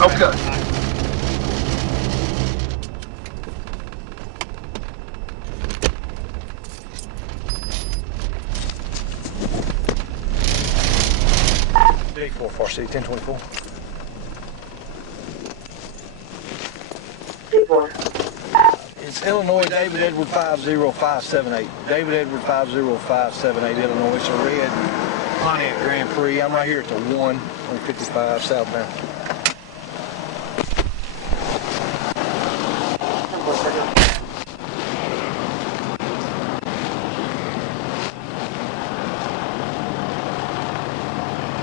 Okay. D4 Far City 1024. It's Illinois David Edward 50578. David Edward 50578, Illinois. It's a red Pontiac Grand Prix. I'm right here at the 155 southbound.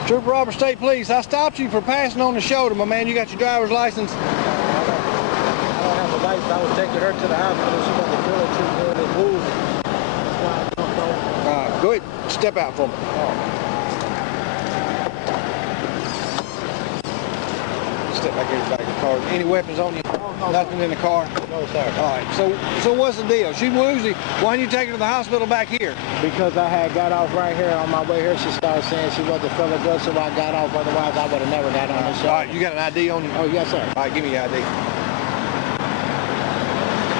Trooper Robert, State Police, I stopped you for passing on the shoulder, my man. You got your driver's license? I don't have a license. I was taking her to the hospital. She got the bullet too good and wounded. That's why I jumped over. All right, go ahead. Step out for me. Step back here back of the car. Any weapons on you? No, nothing in the car? No, sir. All right, so what's the deal? She woozy. Why didn't you take her to the hospital back here? Because I had got off right here. On my way here, she started saying she wasn't feeling good, so I got off. Otherwise, I would have never got on the show. All right, you got an ID on you? Oh, yes, sir. All right, give me your ID.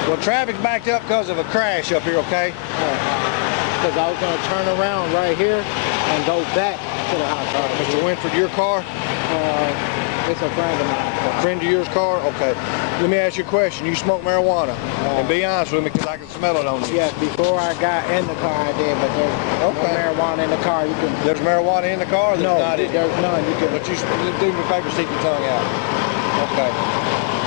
Well, traffic's backed up because of a crash up here, okay? Because I was going to turn around right here and go back to the house. Mr. Winford, your car? It's a friend of mine. A friend of yours car? Okay. Let me ask you a question. You smoke marijuana? And be honest with me, because I can smell it on you. Yes, before I got in the car, I did, but there's no marijuana in the car. You can. There's marijuana in the car? Or No, not there's none. You can. But you do me a favor, stick your tongue out. Okay.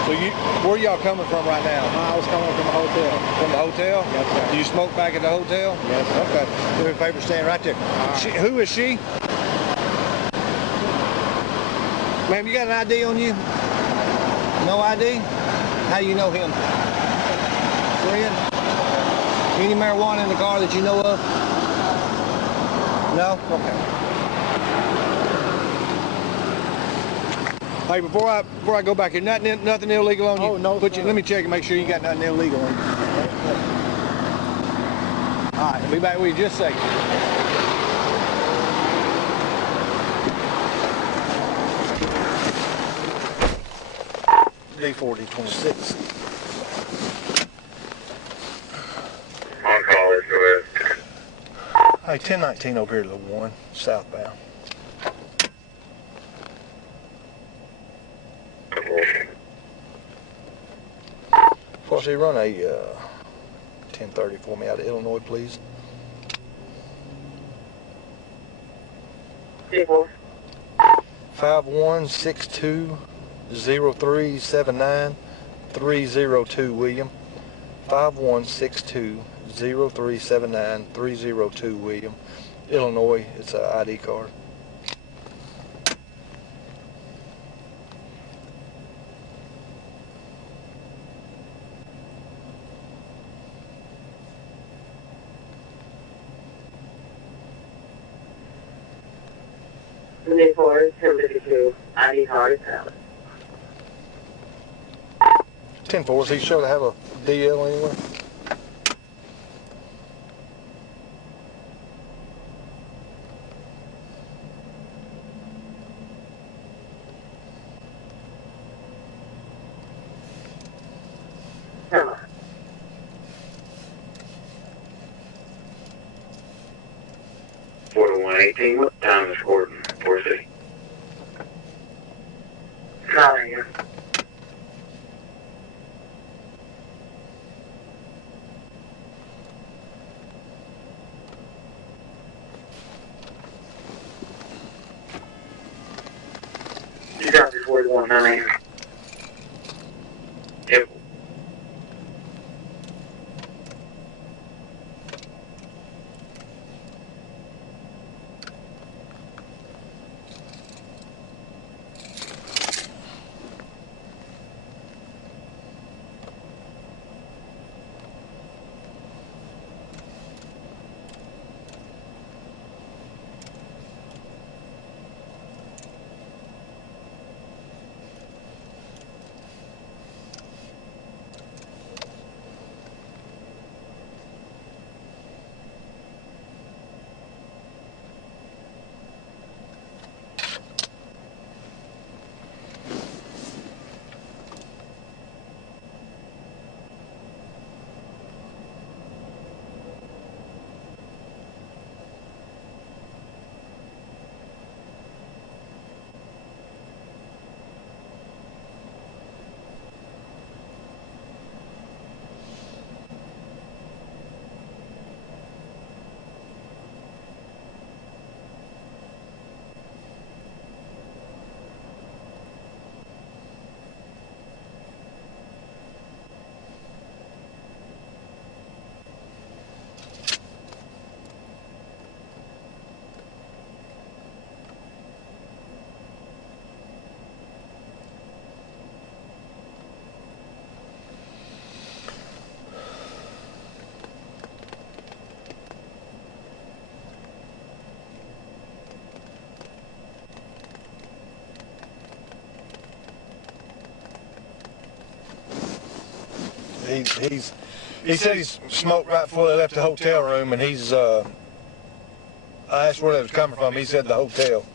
So where y'all coming from right now? I was coming from the hotel. From the hotel? Yes, sir. Do you smoke back at the hotel? Yes, sir. Okay. Do me a favor, stand right there. Who is she? Ma'am, you got an ID on you? No ID? How do you know him? Friend? Any marijuana in the car that you know of? No? Okay. Hey, before I go back here, nothing illegal on you? Oh, no, sir. Let me check and make sure you got nothing illegal on you. All right, I'll be back with you just a second. D40 26. On call is correct. Hey, 1019 over here to the 1, southbound. Forty, run a 1030 for me out of Illinois, please. 51620379 302 William. 51620379 302 William. Illinois, it's an ID card. Newport, 1052, ID card is valid. 10-4, is he sure to have a DL anywhere? Come on. 4118, what time is Gordon? 4C. Calling you. You got me 4119. Yep. He said he's smoked right before they left the hotel room, and he's, I asked where that was coming from. He said the hotel.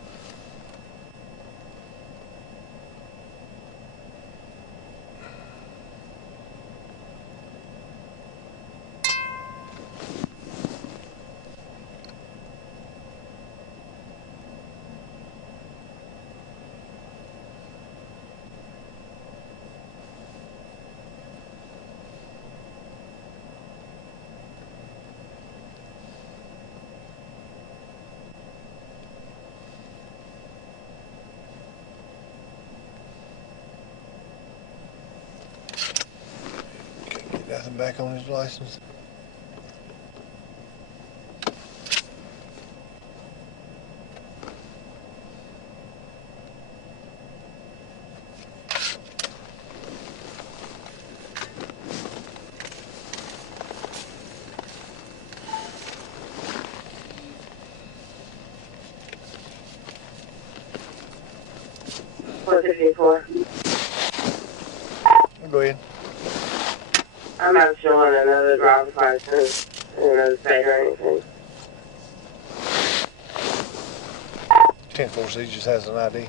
Nothing back on his license. Go ahead. I'm not showing another driver's license in another state or anything. 10-4, so he just has an ID.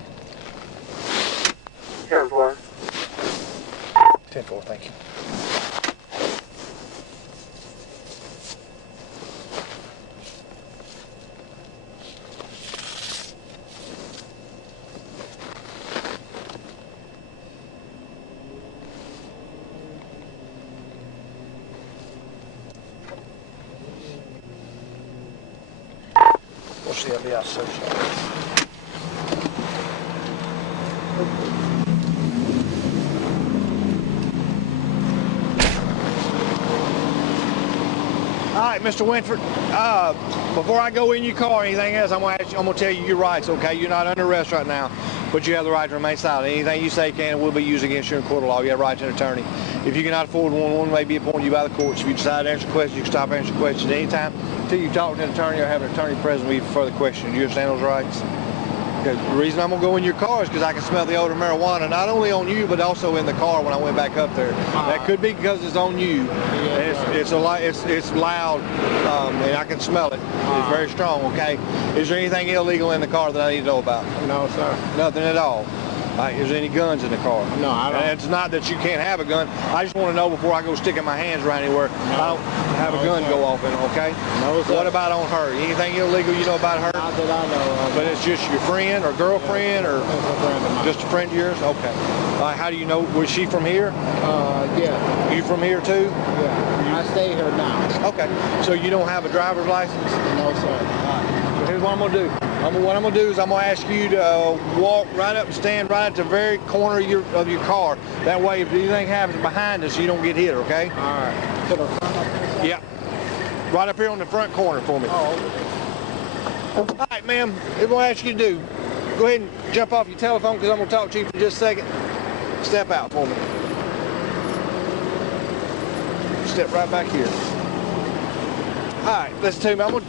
10-4. 10-4, thank you. We'll see, I'll be out soon. All right, Mr. Winford, before I go in your car or anything else, I'm gonna tell you your rights, okay? You're not under arrest right now, but you have the right to remain silent. Anything you say can and will be used against you in court of law. You have the right to an attorney. If you cannot afford one may be appointed you by the courts. If you decide to answer questions, you can stop answering questions anytime until you talk to an attorney or have an attorney present with you for further questions. Do you understand those rights? Because the reason I'm gonna go in your car is because I can smell the odor of marijuana, not only on you, but also in the car when I went back up there. That could be because it's on you. And it's loud, and I can smell it. It's very strong, okay? Is there anything illegal in the car that I need to know about? No, sir. Nothing at all. All right, is there any guns in the car? No, I don't. And it's not that you can't have a gun. I just want to know before I go sticking my hands right anywhere, I don't have a gun go off in it, okay? No, sir. What about on her? Anything illegal you know about her? Not that I know of. But it's just your friend or girlfriend or That's a friend of mine. just a friend of yours? Okay. How do you know? Was she from here? Yeah. You from here too? Yeah. I stay here now. Okay. So you don't have a driver's license? No, sir. So here's what I'm gonna do. What I'm gonna do is I'm gonna ask you to walk right up and stand right at the very corner of your car. That way, if anything happens behind us, you don't get hit. Okay? All right. To the front up here? Yeah. Right up here on the front corner for me. Oh, okay. All right, ma'am. Here's what I ask you to do. Go ahead and jump off your telephone because I'm gonna talk to you for just a second. Step out for me. Step right back here. All right, listen to me. I'm gonna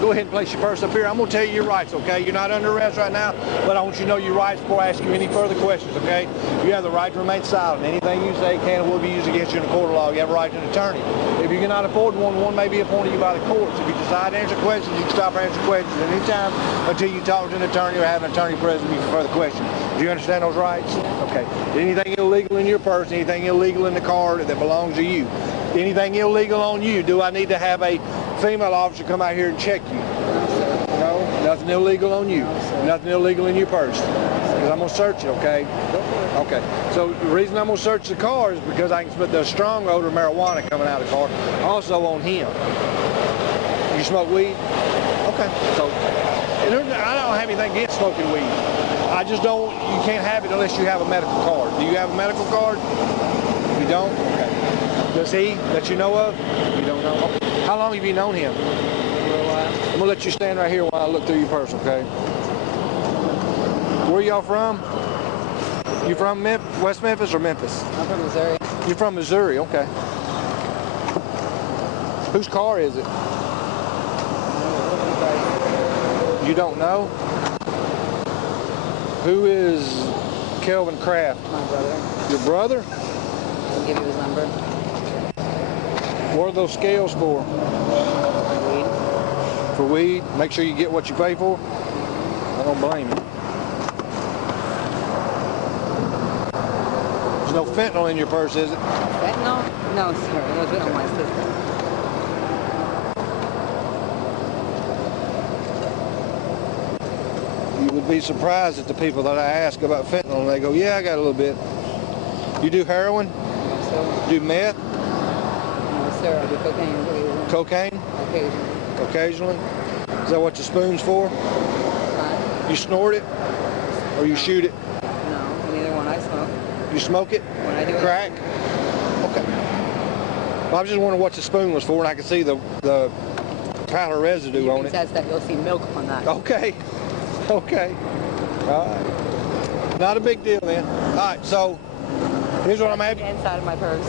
go ahead and place your purse up here. I'm gonna tell you your rights, okay? You're not under arrest right now, but I want you to know your rights before I ask you any further questions, okay? You have the right to remain silent. Anything you say can and will be used against you in a court of law. You have a right to an attorney. If you cannot afford one may be appointed you by the courts. If you decide to answer questions, you can stop answering questions at any time until you talk to an attorney or have an attorney present with you for further questions. Do you understand those rights? Okay. Anything illegal in your purse, anything illegal in the car that belongs to you, anything illegal on you, do I need to have a female officer come out here and check you? No? Nothing illegal on you? Nothing illegal in your purse? Because I'm going to search it, okay? Okay. So the reason I'm going to search the car is because I can smell the strong odor of marijuana coming out of the car. Also on him. You smoke weed? Okay. So I don't have anything against smoking weed. I just don't, you can't have it unless you have a medical card. Do you have a medical card? You don't? Okay. Does he that you know of? You don't know? Okay. How long have you known him? I'm gonna let you stand right here while I look through your purse, okay? Where y'all from? You from West Memphis or Memphis? I'm from Missouri. You're from Missouri, okay. Whose car is it? You don't know? Who is Kelvin Kraft? My brother. Your brother? I'll give you his number. What are those scales for? Weed. For weed? Make sure you get what you pay for? I don't blame you. There's no fentanyl in your purse, is it? Fentanyl? No, sir. It was written on my sister. You would be surprised at the people that I ask about fentanyl and they go, yeah, I got a little bit. You do heroin? No, sir. Do meth? No, sir. I do cocaine occasionally. Cocaine? Occasionally. Occasionally? Is that what the spoon's for? You snort it? Or you shoot it? No, neither one. I smoke. You smoke it? When I do it. Crack? Okay. Well, I was just wondering what the spoon was for, and I could see the powder residue You on can it. test that. You'll see milk on that. Okay. Okay. All right. Not a big deal then. All right, so here's what I'm going to have you... Inside of my purse.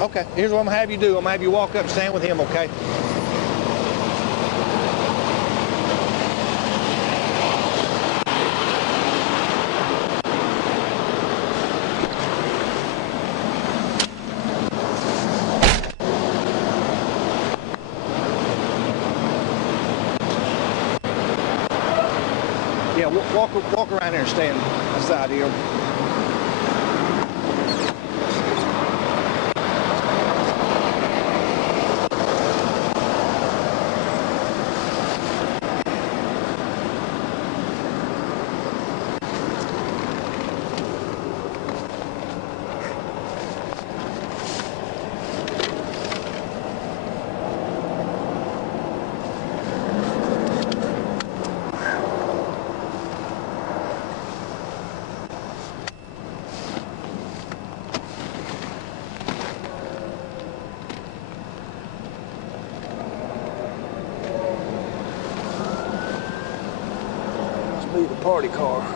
Okay, here's what I'm going to have you do. I'm going to have you walk up and stand with him, okay? Yeah, walk around here and stand beside him. Be the party car.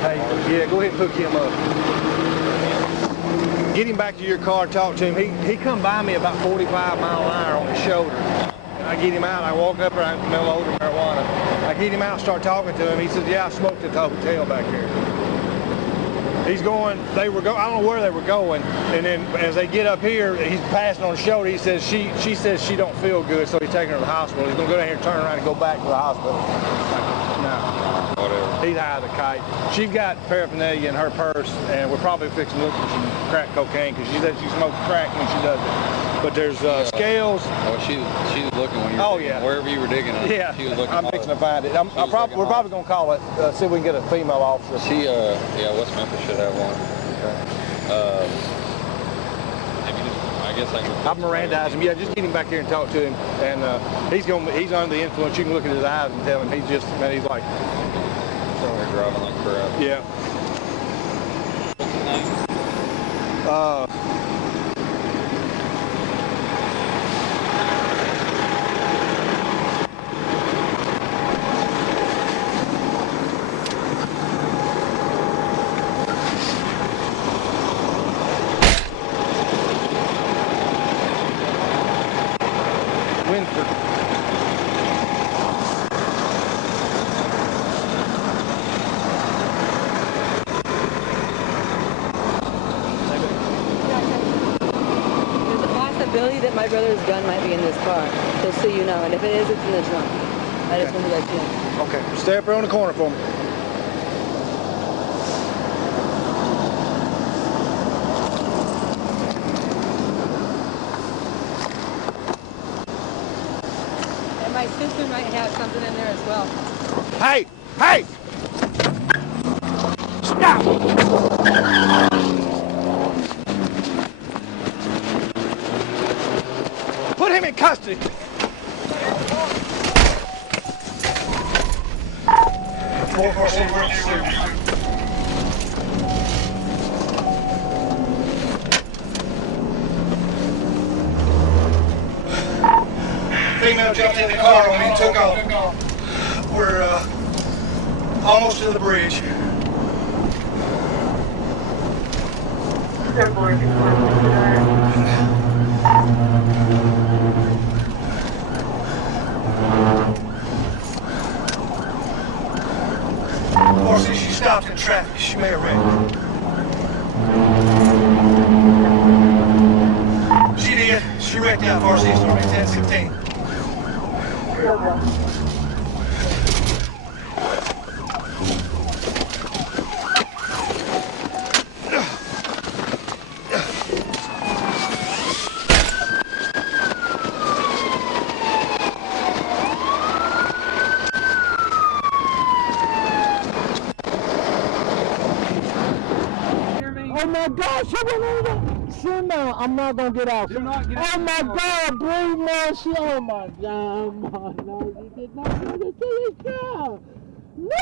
Hey, yeah, go ahead and hook him up. Get him back to your car and talk to him. He come by me about 45 mile an hour on his shoulder. I get him out, I walk up there, I smell odor of marijuana. I get him out and start talking to him. He says, yeah, I smoked at the hotel back here. He's going, I don't know where they were going, and then as they get up here, he's passing on the shoulder. He says, she says she don't feel good, so he's taking her to the hospital. He's gonna go down here, turn around, and go back to the hospital. No. Whatever. He's high as a kite. She's got paraphernalia in her purse, and we're probably fixing to look for some crack cocaine, because she says she smokes crack when she does it. But there's scales. Oh, she was looking when you were digging, yeah. wherever you were digging. Yeah, She was looking. I'm fixing to find it. We're probably going to call it, see if we can get a female officer. She, yeah, West Memphis should have one. If you just, I guess I can. I've Mirandized him. Yeah, just get him back here and talk to him. And he's under the influence. You can look at his eyes and tell him he's just, man, he's like. They're driving like crap. Yeah. What's his name? Winford. There's a possibility that my brother's gun might be in this car, just so you know. And if it is, it's in the trunk. I just wanted to let you know. Okay, stay up there on the corner for me. And my sister might have something in there as well. Hey! Hey! Stop! Put him in custody! 4 City, we're in pursuit. Female jumped in the car on me and took off. We're almost to the bridge. Or since she stopped in traffic, she may have wrecked. She did. She wrecked out Varsity Storm 1016. Oh my gosh, I went over. Sit down. I'm not gonna get out. Do not get out. Oh my God, breathe, man. Oh my God, no, you did not go to this car. No,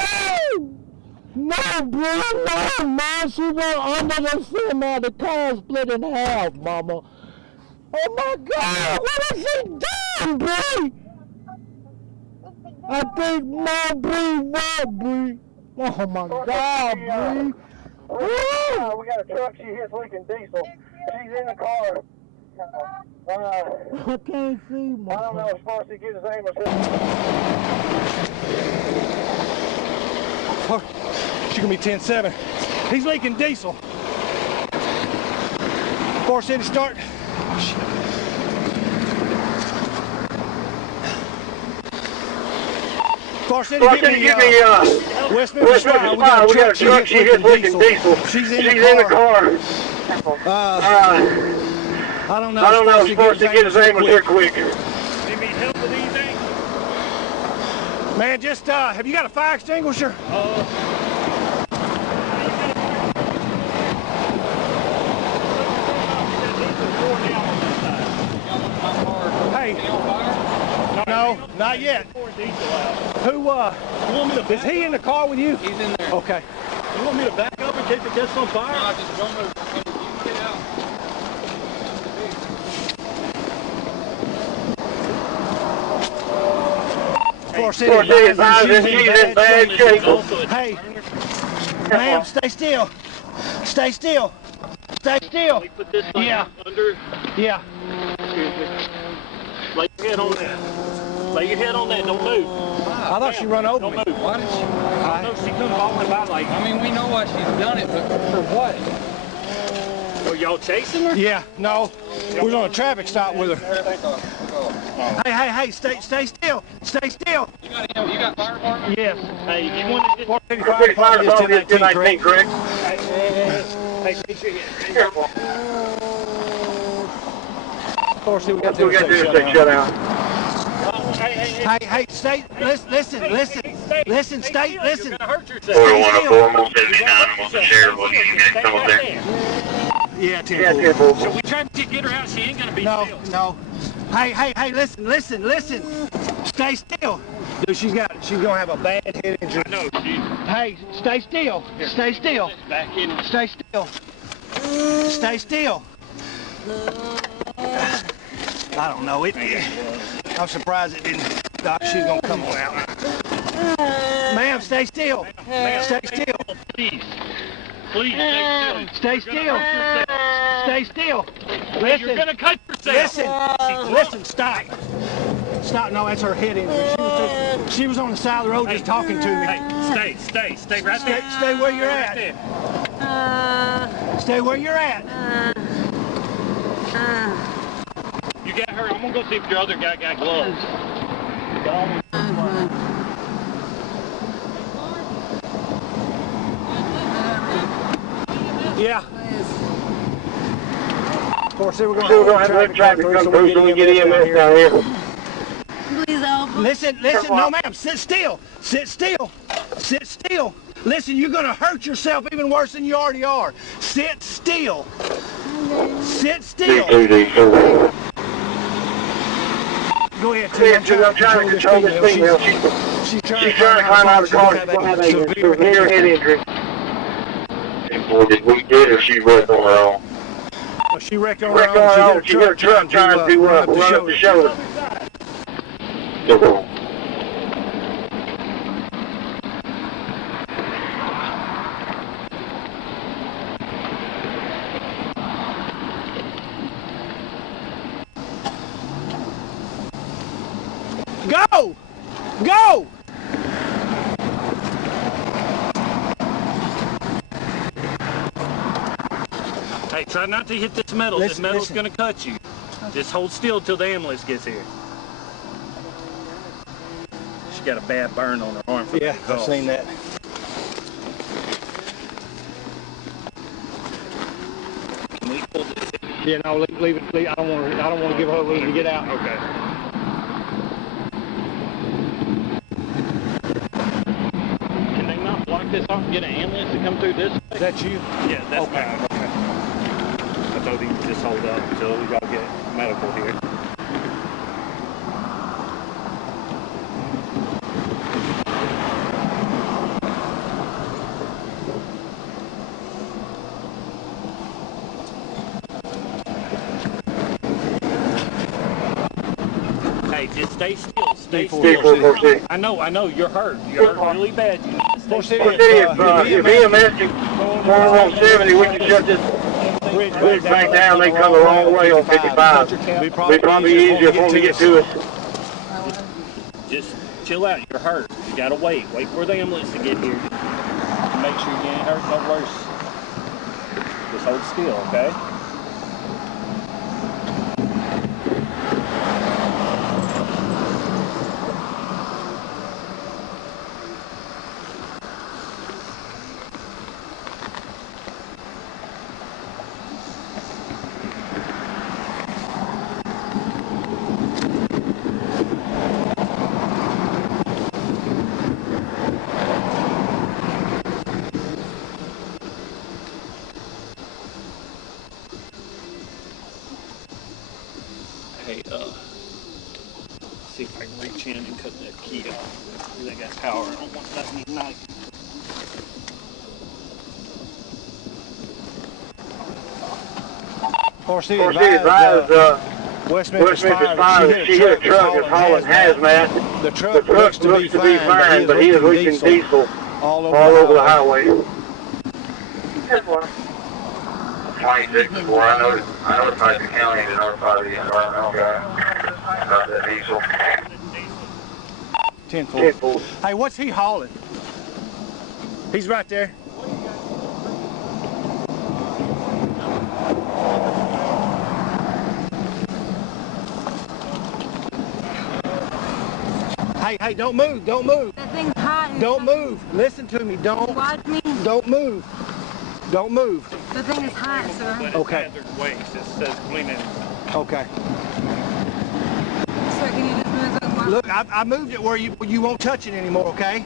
no, bro, no, man. She went under the seat, man. The car split in half, mama. Oh my God, what has she done, bro? I think, no, breathe, what, breathe? Oh my God, breathe. We got a truck. She hits leaking diesel. She's in the car. I can't see, man. I don't know as far as he gets his aim. She's gonna be 10-7. He's leaking diesel. 4 City start. Far City, give me West Memphis Fire. We got a truck. She hits leaking diesel. She's in the car. I don't know. I don't know as far as he gets his aim here quick. Do you need help with anything? Man, just have you got a fire extinguisher? Hey. No, not yet. Who, you want me to is he in the car with you? He's in there. Okay. You want me to back up in case it gets on fire? No, just don't move. You can get out. Far City advising she's in bad shape. Hey, ma'am, stay still. Stay still. Stay still. Put this thing under. Yeah. Lay your head on that. Lay your head on that. Don't move. I thought she run over me. Don't move. Why did she? No, she comes falling by like. I mean, we know why she's done it, but for what? Were y'all chasing her? Yeah, no. We're on a traffic stop with her. Hey, stay still. Stay still. You got fire department? Yes. Hey, you want to get... 4 City Fire Department is 1019, correct? Hey, Careful. 4 City, we got We got to do is shut out. Hey, stay, listen, stay, You're listen. gonna hurt yourself. 4104, almost 79, almost the sheriff looking to come up there. Yeah, 10 Yeah, 10-4. So we tried to get her out. She ain't gonna be still. No. Hey, listen. Stay still. Dude, she's gonna have a bad head injury. I know, she... Hey, stay still. Stay still. Back in. Stay still. Stay still. I don't know. I'm surprised it didn't. Doc, she's gonna come on out. Ma'am, stay still. Stay still. Please, stay still. Stay still. Stay still. Hey, you're gonna cut yourself. Listen, stop. Stop, no, that's her head injury. She was on the side of the road just talking to me. Hey, stay right there. Stay where you're Right at. there. Stay where you're at. You got her. I'm gonna go see if your other guy got gloves. Yeah. Of course, we're Still going gonna to have to traffic come through so we get EMS down here. Please help. Listen, no ma'am, sit still. Listen, you're gonna hurt yourself even worse than you already are. Sit still. Go ahead, Tim. I'm trying to control this female. She's trying She's trying to climb out of the car. She's going to have a severe head injury. Or did we get her? She wrecked on her own. Well, she wrecked on her own. She hit a truck trying to run up the shoulder. Okay. Go! Go! Hey, try not to hit this metal. This metal's gonna cut you. Just hold still till the ambulance gets here. She got a bad burn on her arm. From Yeah, I've seen that. Can we pull this in? Yeah, no, leave it. I don't want to give her room to get out. Okay. Can they not block this off and get an ambulance to come through this way? Is that you? Yeah, that's Okay. fine. Okay. I told him to just hold up until we gotta get medical here. Hey, just stay still. Stay still. I know, you're hurt. You're hurt really bad. You need to stay still. If EMS can go on 70, we can shut this bridge back down. They come the wrong way on 55. It'd probably be easier for them to get to us. Just chill out. You're hurt. You gotta wait. Wait for the ambulance to get here. Make sure you ain't hurt no worse. Just hold still, okay? Hey, see if I can reach in and cut that key off. They got power. I don't want that to ignite. Horsey advised West Memphis Fire. She hit a truck that's hauling hazmat. The truck looks to be fine, but he is leaking diesel all over the highway. 26 I notified the county to notify the environmental guy about that diesel. 10-4. Hey, what's he hauling? He's right there. Hey, don't move, don't move. That thing's hot. Don't move. Listen to me, don't. Watch me. Don't move. Don't move. The thing is hot, sir. Okay. Hazard waste. It says clean it. Okay. Sir, can you just move so I can watch? Look, I moved it where you won't touch it anymore, okay?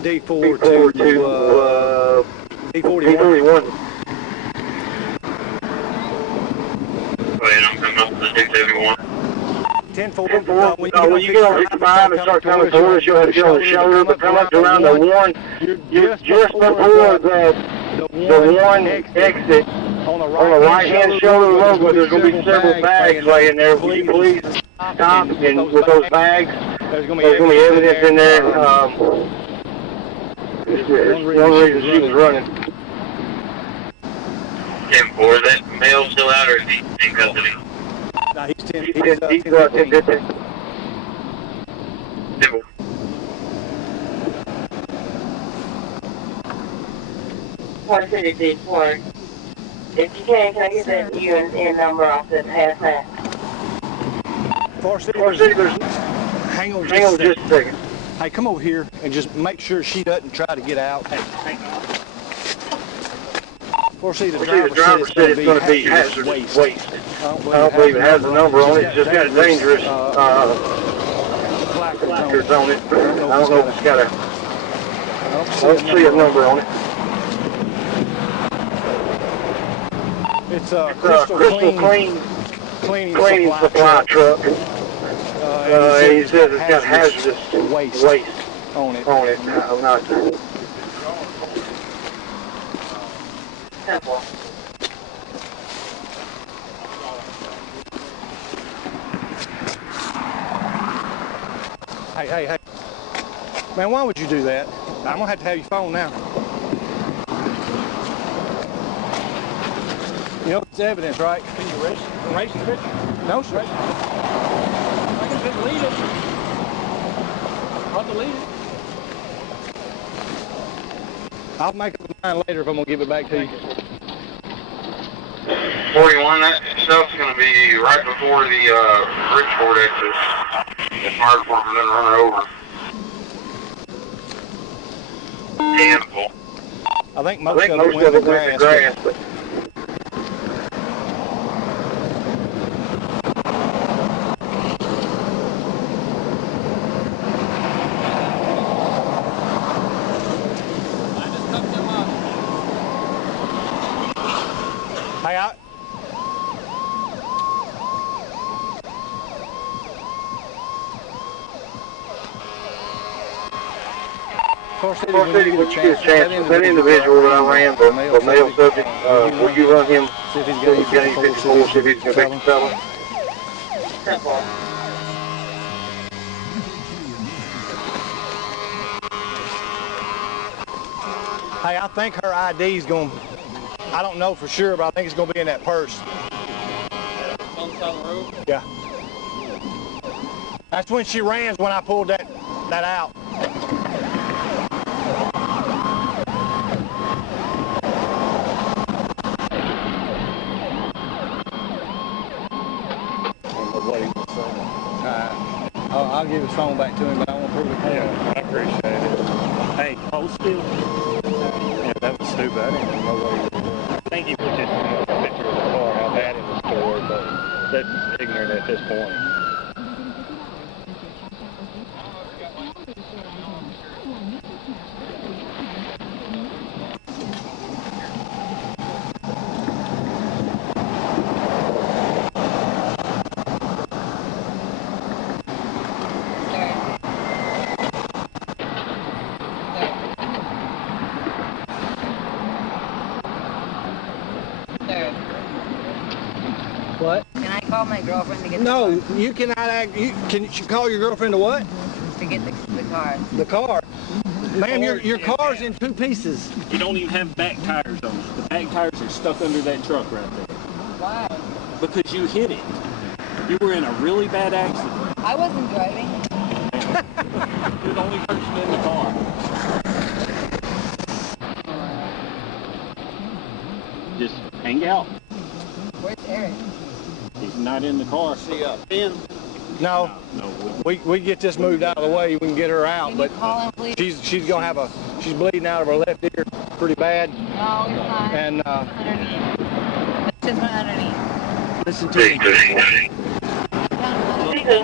D4 to D41. Wait, I'm coming up to the 671. 10-4. When you get on 55 and start coming towards us, you'll have to get on the shoulder, but come up around the 1. You're just before the the one exit on the right-hand shoulder of the road where there's going to be several bags laying there. Will you please stop? And with those bags, there's going to be evidence in there. One reason she was running. 10-4, that male still out or is he in custody? Nah, he's 10. He's 10. Simple. Point City D4. If you can I get that UNN number off the hazmat? Far City, hang on just a second. Hey, come over here and just make sure she doesn't try to get out. Far City, the driver said it's going to be hazardous waste. I don't believe it has a number on it. It's just got a dangerous placards on it. I don't know if it's got a... I don't see a number on it. It's a crystal clean cleaning supply truck. And he says it's got hazardous waste on it. I'm not sure. Simple. Hey. Man, why would you do that? I'm going to have your phone now. You know, it's evidence, right? Can you erase the picture? No, sir. I can delete it. I'll delete it. I'll make up mine later if I'm going to give it back to you. 41, that stuff's going to be right before the Bridgeport exit. The fire department doesn't run it over. Handful. I think most of it went in the grass. But Far City, when you get a chance, that individual that I ran, the male subject, will you run him, see if he's got any pictures for us, see if he's going to make the felon? Simple. Hey, I think her ID's going, I don't know for sure, but I think it's going to be in that purse. On the side of the road? Yeah. That's when she ran, when I pulled that out. I'll give his phone back to him, but I won't prove it. Yeah, I appreciate it. Hey, hold still. Yeah, that was stupid. I didn't even know what he was doing. I think he was just a picture of the car, how bad it was stored, but that's ignorant at this point. What? Can I call my girlfriend to get No, the car? you cannot act. Can you call your girlfriend to what? To get the car. The car. Ma'am, your car's in two pieces. You don't even have back tires on it. The back tires are stuck under that truck right there. Why? Because you hit it. You were in a really bad accident. I wasn't driving. You're the only person in the car. Just hang out. Where's Eric? He's not in the car. See Ben? No. No. We get this moved out of the way. We can get her out, Can but you call him, please? she's gonna she's bleeding out of her left ear pretty bad. No, it's not. And Underneath. It's just went underneath. listen to me. When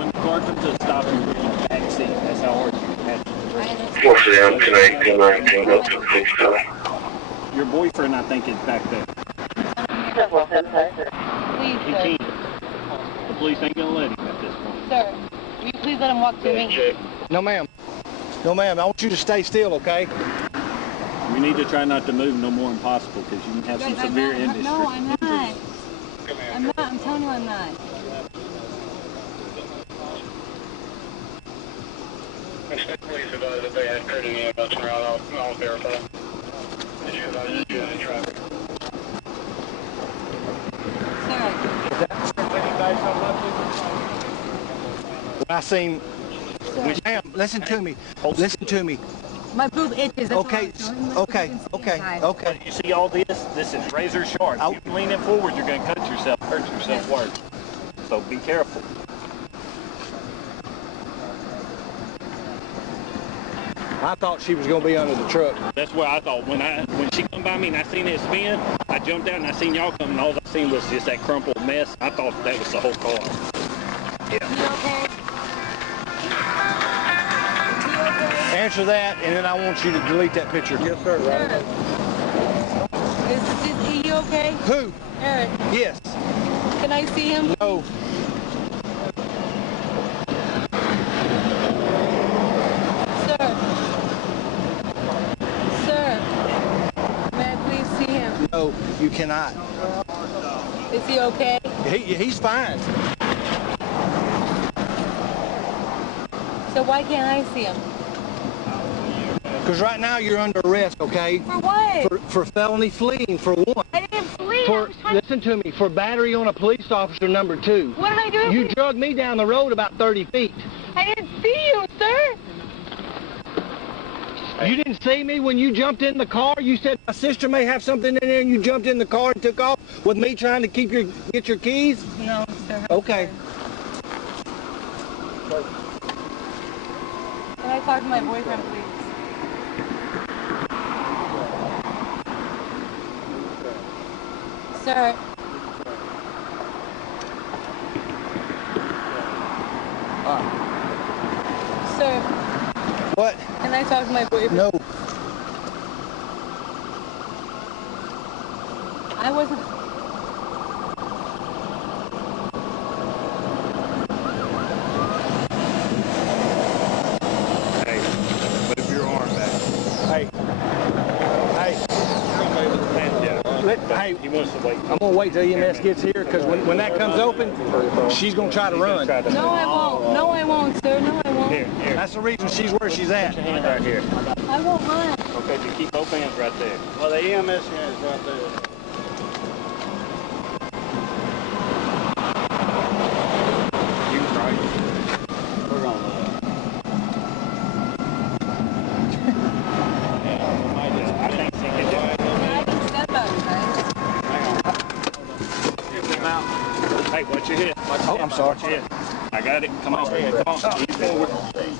the car comes to a stop and you're in the back seat, that's how hard you have to brake. What's the tonight? 10-19, up to the police station. Your boyfriend, I think, is back there. Simple, sir. Please, He sir. can't. The police ain't gonna let him at this point. Sir, will you please let him walk to me? No, ma'am. No, ma'am. I want you to stay still, okay? You need to try not to move no more than possible because you can have some severe injuries. No, I'm not. I'm not. I'm telling you I'm not. Police advised that they had heard any ambulance around. I'll verify. Did you advise that you had traffic? Sir, When I seen, ma'am, listen to me. Listen to me. my boob itches. That's Okay, why I'm showing you. okay, You can see okay, inside. okay. You see all this? This is razor sharp. If you lean it forward, you're going to cut yourself, hurt yourself worse. So be careful. I thought she was gonna be under the truck. That's what I thought. When she come by me and I seen it spin, I jumped out and I seen y'all coming. All I seen was just that crumpled mess. I thought that was the whole car. Yeah. You okay? You okay? Answer that, and then I want you to delete that picture. Yes, sir. Is he okay? Who? Eric, Yes. can I see him? No. Sir, may I please see him? No, you cannot. Is he okay? He's fine. So why can't I see him? Because right now you're under arrest, okay? For what? For felony fleeing, for one. I didn't flee. For, listen to me, for battery on a police officer, number 2. What am I doing? You drugged me down the road about 30 feet. I didn't see you, sir. You didn't see me when you jumped in the car? You said my sister may have something in there and you jumped in the car and took off with me trying to get your keys? No, sir. Okay. Can I talk to my boyfriend, please? Sir. Sir, What? can I talk to my boyfriend? No. I wasn't. Hey, move your arm back. Hey. Hey. Hey. He wants to wait. I'm going to wait till EMS gets here because when that comes open, she's going to try to run. No, I won't. No, I won't, sir. No, I won't. Here, here. That's the reason she's where she's at. Put your hand right here. I won't run. Okay, you keep both hands right there. Well, the EMS unit is right there. You right. We're going to I think she can do it. I can step out, right? Hey, watch your head. Oh, I'm sorry. Watch your head. I got it. Come on. Come on. Lean forward.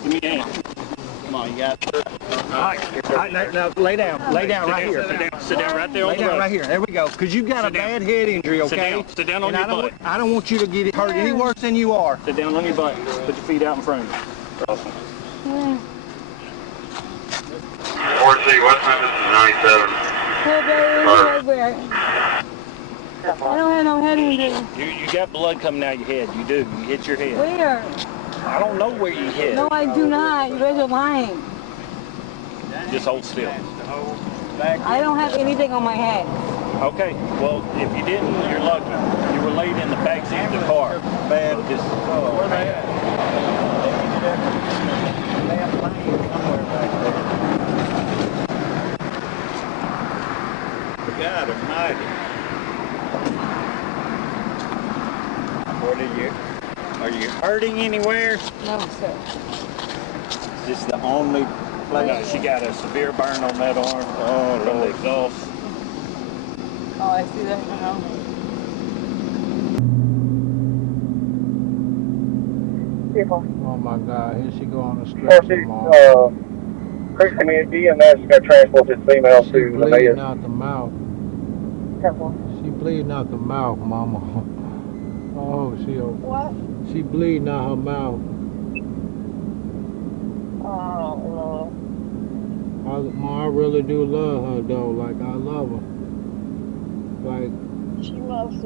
Give me a hand. Come on, you got it. All right, now lay down. Lay down right here. Sit down right there on Lay the down road. right here. There we go. Because you've got a Sit down. bad head injury, okay? Sit down on And your butt. I don't want you to get hurt any worse than you are. Sit down on your butt. Put your feet out in front of you. Awesome. 4C, West Memphis is 97. Everywhere. I don't have no head injury. You got blood coming out your head. You do. You hit your head. Where? I don't know where you hit. No, I do not. You guys are lying. Just hold still. I don't have anything on my head. Okay. Well, if you didn't, you're lucky. You were laid in the backseat of the car. Bad. Just. Where they at? God almighty. What are you hurting anywhere? No, sir. Is this the only place? No, she got a severe burn on that arm from the exhaust. Oh, I see that now. Oh my God, here she go on the stretcher, Mom. Creek Community EMS got transported female She to the bleeding mayor. out the mouth. She bleeding out the mouth, Mama. Oh, What? she bleeding out her mouth. Oh, I really do love her though. Like I love her. Like no. She must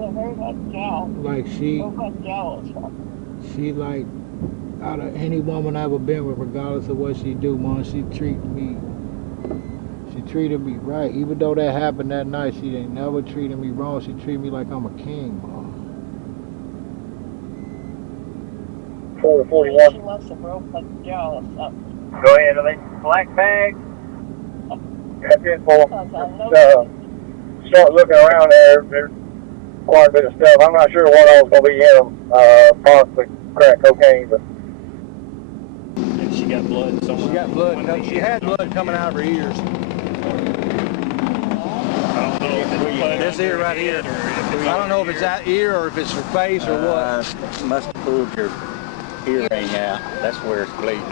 have hurt her jaw. like she Broke her jaw or something. she like out of any woman I ever been with, regardless of what she do, Mom, she treat me treated me right. Even though that happened that night, she ain't never treated me wrong. She treated me like I'm a king, man. 441. She must have broke my jaw or something. Go ahead, are they black bags? That's it, for start looking around there. There's quite a bit of stuff. I'm not sure what all's going to be in them. Possibly crack cocaine, but. And she got blood somewhere. She got blood. She had blood coming out of her ears. I don't know if it's blood This on ear her right here. head or if it's I don't know if it's that ear or if it's her face or what. Must have pulled your earring out. That's where it's bleeding.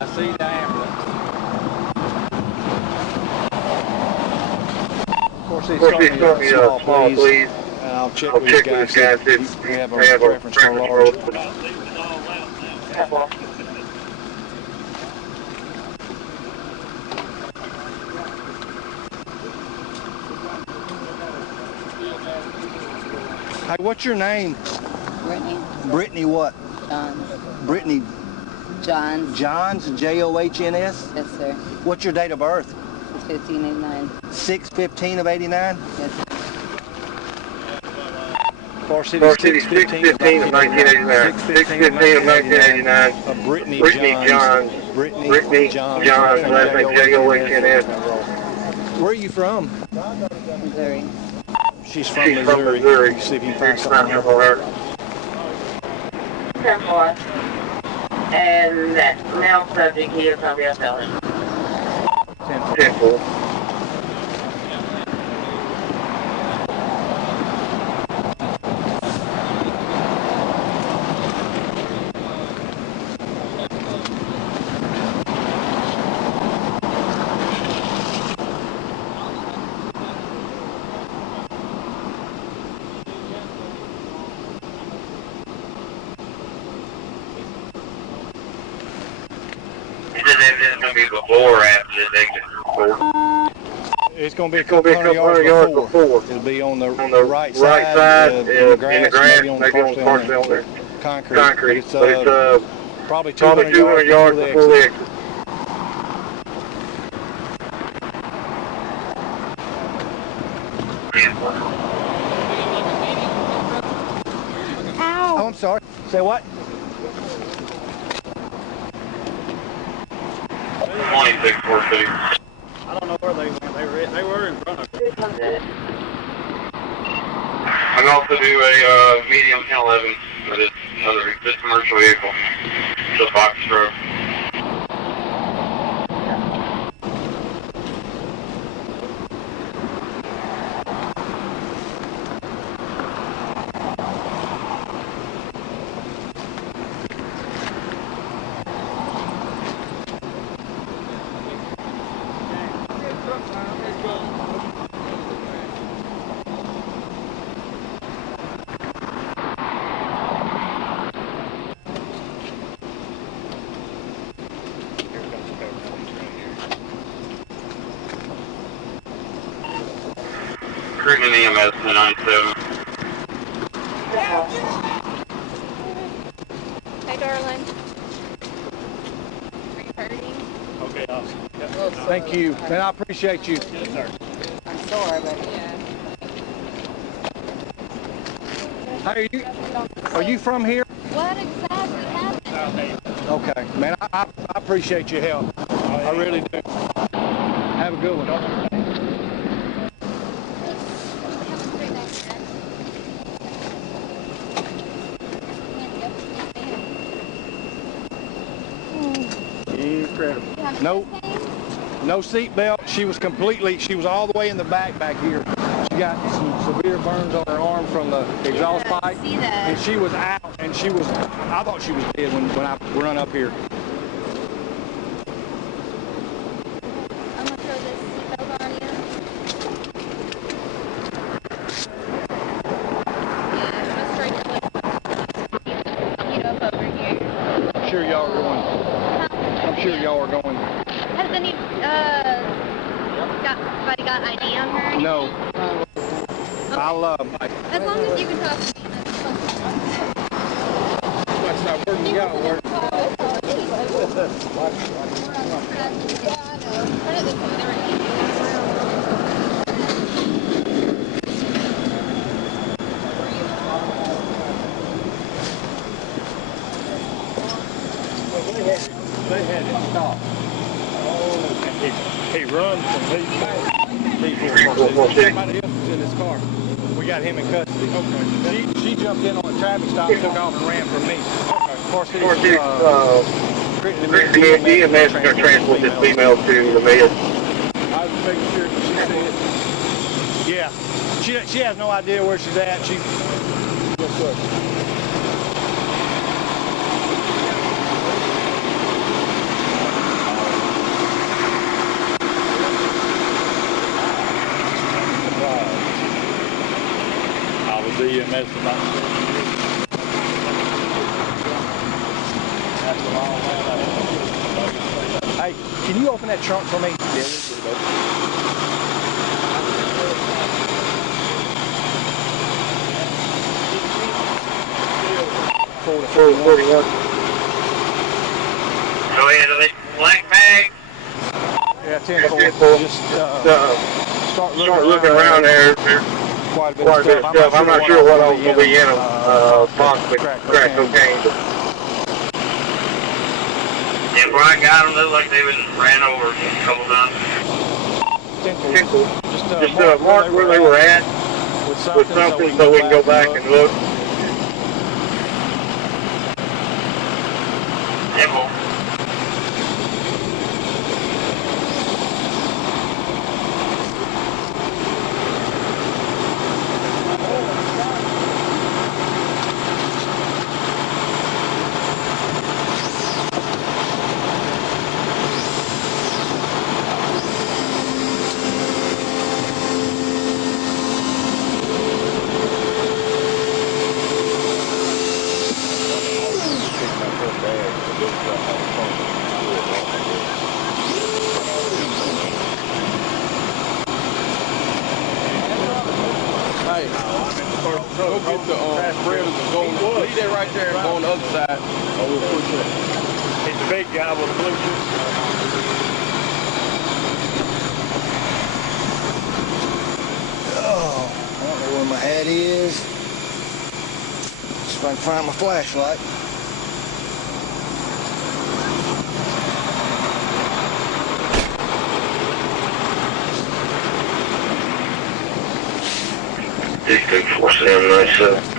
I see the ambulance. Of course, they start me small, please. And I'll check with these guys if we have a preference for large. Hey, what's your name? Brittany Brittany what? Johns. Brittany Johns. Johns, Johns? Yes, sir. What's your date of birth? It's 1589. 6/15 of 89? Yes, sir. Far City 6/15 of 1989. 6/15 of 1989. Brittany Johns. Brittany Johns. Last name Johns. Where are you from? Missouri. She's from Missouri. See if you can find something for her. 10-4. And that now subject here is going to be a felon. 10-4. It's going to be before or after this exit report. It's going to be a couple hundred yards before. It'll be on the right side in the grass, maybe on partially on the concrete. But it's probably 200 yards before the exit. Oh, I'm sorry. Say what? 2642. I don't know where they went. They were in front of us. I can also do a medium 1011 for this commercial vehicle. It's a box truck. Treatment EMS 1097. Hey, darling. Are you hurting? Okay, awesome. Thank you. Man, I appreciate you. Yes, sir. I'm sore, but yeah. Hey, are you from here? What exactly happened? Okay. Man, I appreciate your help. I really do. Have a good one. Incredible. No seat belt. She was all the way in the back here. She got some severe burns on her arm from the exhaust pipe. See that. And she was out, and I thought she was dead when I run up here. I'm gonna throw this seatbelt on you. Yeah, just straight your legs get up over here. I'm sure y'all are going. I'm sure y'all are going. Has anybody got ID on her? No. Okay. I'll As long as you can talk to me, that's fine. Yeah, it works. Yeah, I know. Turn it this way. They were eating. They had it stopped. Oh, and he runs from people. Somebody else was in his car. We got him in custody. Okay. She jumped in on a traffic stop, took off and ran from me. Okay. Of course, he's DMS is going to transport this female to the med. I was making sure that she said. Yeah. She has no idea where she's at. She. Yes, sir. EMS about Hey, can you open that trunk for me? Yeah, we'll 41. Go ahead, are they black bags? Yeah, 10-4. Just start looking around there. Quite a bit of stuff. I'm not sure what else will be in them. Possibly crack cocaine. Yeah, Brian got them. Looked like they been ran over a couple times. Just mark where they were at with something so we can go back and look. Simple. Go get the bread and go. Leave that right there and go on the other side. I will push it. He's a big guy with Bluetooth. Oh, I don't know where my hat is. See if I can find my flashlight. District 4797.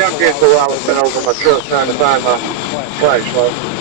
I'm just a while I've been over my truck trying to find my flashlight.